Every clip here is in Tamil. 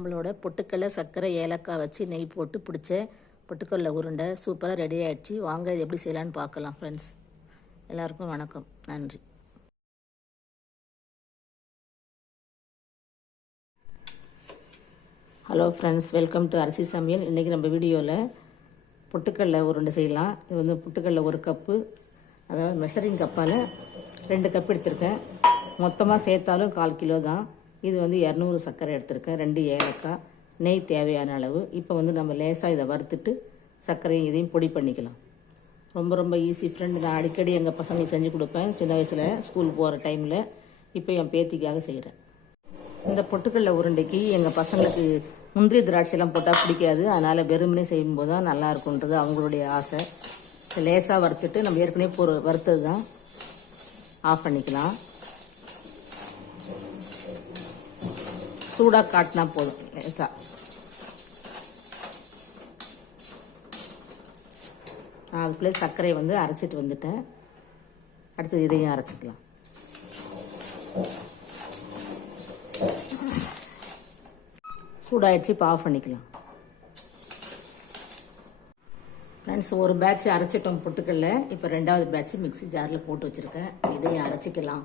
நம்மளோட பொட்டுக்கடலை சர்க்கரை ஏலக்காய் வச்சு நெய் போட்டு பிடிச்ச பொட்டுக்கடலை உருண்டை சூப்பராக ரெடி ஆகிடுச்சு வாங்க இது எப்படி செய்யலான்னு பார்க்கலாம் ஃப்ரெண்ட்ஸ் எல்லாருக்கும் வணக்கம். நன்றி. ஹலோ ஃப்ரெண்ட்ஸ் வெல்கம் டு அரிசி சமையல். இன்றைக்கி நம்ம வீடியோவில் பொட்டுக்கடலை உருண்டை செய்யலாம். இது வந்து பொட்டுக்கடலை ஒரு கப்பு அதாவது மெஷரிங் கப்பால் ரெண்டு கப் எடுத்திருக்கேன். மொத்தமாக சேர்த்தாலும் கால் கிலோ தான். இது வந்து இரநூறு சர்க்கரை எடுத்திருக்கேன் ரெண்டு ஏலக்காய். நெய் தேவையான அளவு. இப்போ வந்து நம்ம லேசாக இதை வறுத்துட்டு சர்க்கரையும் இதையும் பொடி பண்ணிக்கலாம். ரொம்ப ரொம்ப ஈஸி ஃப்ரெண்டு நான் அடிக்கடி எங்கள் பசங்களுக்கு செஞ்சு கொடுப்பேன். சின்ன வயசில் ஸ்கூல் போகிற டைமில் இப்போ என் பேத்திக்காக செய்கிறேன் இந்த பொட்டுக்கடலை உருண்டைக்கு எங்கள் பசங்களுக்கு முந்திரி திராட்சைலாம் போட்டால் பிடிக்காது. அதனால் வெறுமனே செய்யும்போது தான் நல்லா இருக்குன்றது அவங்களுடைய ஆசை. லேசாக வறுத்துட்டு நம்ம ஏற்கனவே பொரு வறுத்தது தான் ஆஃப் பண்ணிக்கலாம். சூடாக காட்டினா போதும். லேசாக நான் அதுக்குள்ளே சர்க்கரையை வந்து அரைச்சிட்டு வந்துட்டேன். அடுத்து இதையும் அரைச்சிக்கலாம். சூடாயிடுச்சு இப்போ ஆஃப் பண்ணிக்கலாம். ஃப்ரெண்ட்ஸ் ஒரு பேட்ச் அரைச்சிட்டோம் பொட்டுக்கல்ல இப்போ ரெண்டாவது பேட்ச் மிக்ஸி ஜாரில் போட்டு வச்சுருக்கேன். இதையும் அரைச்சிக்கலாம்.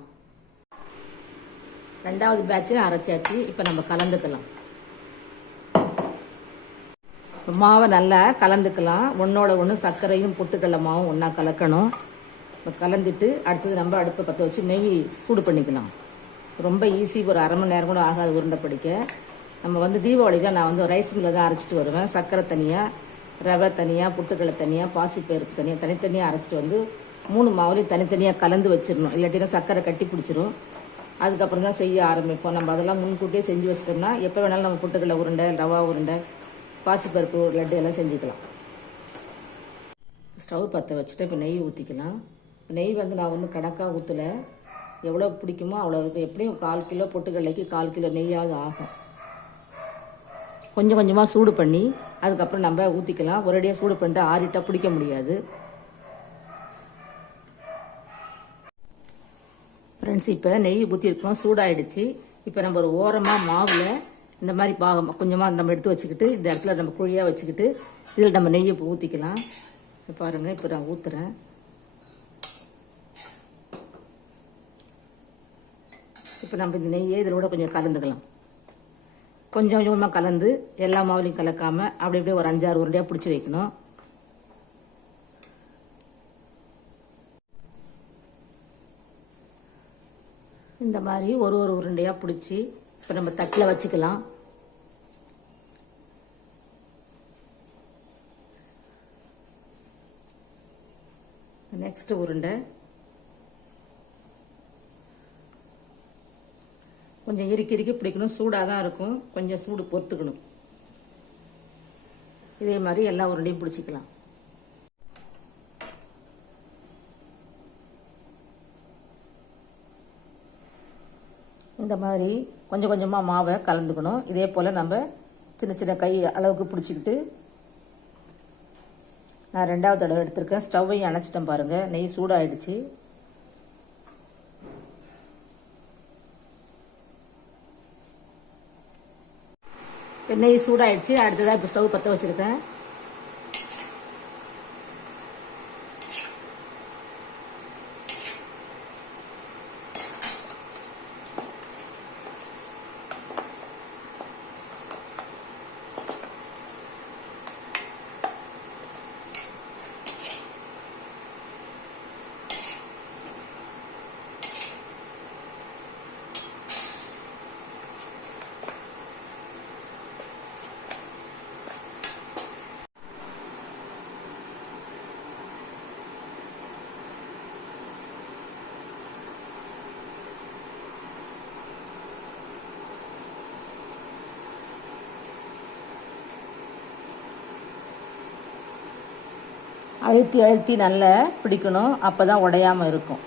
ரெண்டாவது பேட்சில் அரைச்சாச்சு. இப்போ நம்ம கலந்துக்கலாம். மாவை நல்லா கலந்துக்கலாம். ஒன்றோட ஒன்று சர்க்கரையும் பொட்டுக்கடலை மாவும் ஒன்றா கலக்கணும். இப்போ கலந்துட்டு அடுத்தது நம்ம அடுப்பை பற்ற வச்சு நெய் சூடு பண்ணிக்கலாம். ரொம்ப ஈஸி ஒரு அரை மணி நேரம் கூட ஆகாது உருண்டை பிடிக்க. நம்ம வந்து தீபாவளிக்கு நான் வந்து ரைஸ் மில்லில் தான் அரைச்சிட்டு வருவேன். சர்க்கரை தனியாக ரவை தனியாக புட்டுக்கடலை தனியாக பாசிப்பருப்பு தனியாக தனித்தனியாக அரைச்சிட்டு வந்து மூணு மாவுலையும் தனித்தனியாக கலந்து வச்சிடணும். இல்லாட்டினா சர்க்கரை கட்டி பிடிச்சிரும். அதுக்கப்புறம் தான் செய்ய ஆரம்பிப்போம். நம்ம அதெல்லாம் முன்கூட்டியே செஞ்சு வச்சிட்டோம்னா எப்போ வேணாலும் நம்ம புட்டுக்கடலை உருண்டை ரவா உருண்டை பாசிப்பருப்பு லட்டு எல்லாம் செஞ்சுக்கலாம். ஸ்டவ் பற்ற வச்சுட்டு இப்போ நெய் ஊற்றிக்கலாம் நெய் வந்து நான் வந்து கணக்காக ஊற்றலை எவ்வளோ பிடிக்குமோ அவ்வளோ எப்படியும் கால் கிலோ பொட்டுக்கடலைக்கு கால் கிலோ நெய்யாவது ஆகும். கொஞ்சம் கொஞ்சமாக சூடு பண்ணி அதுக்கப்புறம் நம்ம ஊற்றிக்கலாம் ஒரேடியாக சூடு பண்ணிட்டு ஆறிட்டால் பிடிக்க முடியாது. ஃப்ரெண்ட்ஸ் இப்போ நெய் ஊற்றிருக்கோம் சூடாயிடுச்சு. இப்போ நம்ம ஒரு ஓரமாக மாவில் இந்த மாதிரி பாகம் கொஞ்சமாக நம்ம எடுத்து வச்சுக்கிட்டு இந்த இடத்துல நம்ம குழியாக வச்சுக்கிட்டு இதில் நம்ம நெய்யை இப்போ ஊற்றிக்கலாம் பாருங்கள் இப்போ நான் ஊற்றுறேன் இப்போ நம்ம இந்த நெய்யை இதில் கூட கொஞ்சம் கலந்துக்கலாம். கொஞ்சம் கொஞ்சமாக கலந்து எல்லா மாவுலையும் கலக்காமல் அப்படி அப்படியே ஒரு அஞ்சாறு உருண்டையாக பிடிச்சி வைக்கணும். இந்த மாதிரி ஒரு ஒரு உருண்டையாக பிடிச்சி இப்போ நம்ம தட்டில் வச்சுக்கலாம். நெக்ஸ்ட் உருண்டை. கொஞ்சம் இறுக்கி இறுக்கி பிடிக்கணும். சூடாக தான் இருக்கும். கொஞ்சம் சூடு பொறுத்துக்கணும். இதே மாதிரி எல்லா உருண்டையும் பிடிச்சிக்கலாம். இந்த மாதிரி கொஞ்சம் கொஞ்சமாக மாவை கலந்துக்கணும். இதே போல் நம்ம சின்ன சின்ன கை அளவுக்கு பிடிச்சிக்கிட்டு நான் ரெண்டாவது தடவை எடுத்திருக்கேன். ஸ்டவ்வையும் அணைச்சிட்டேன் பாருங்கள் நெய் சூடாகிடுச்சு நெய் சூடாகிடுச்சு அடுத்ததாக இப்போ ஸ்டவ் பற்ற வச்சுருக்கேன். அழுத்தி அழுத்தி நல்லா பிடிக்கணும். அப்போ தான் உடையாமல் இருக்கும்.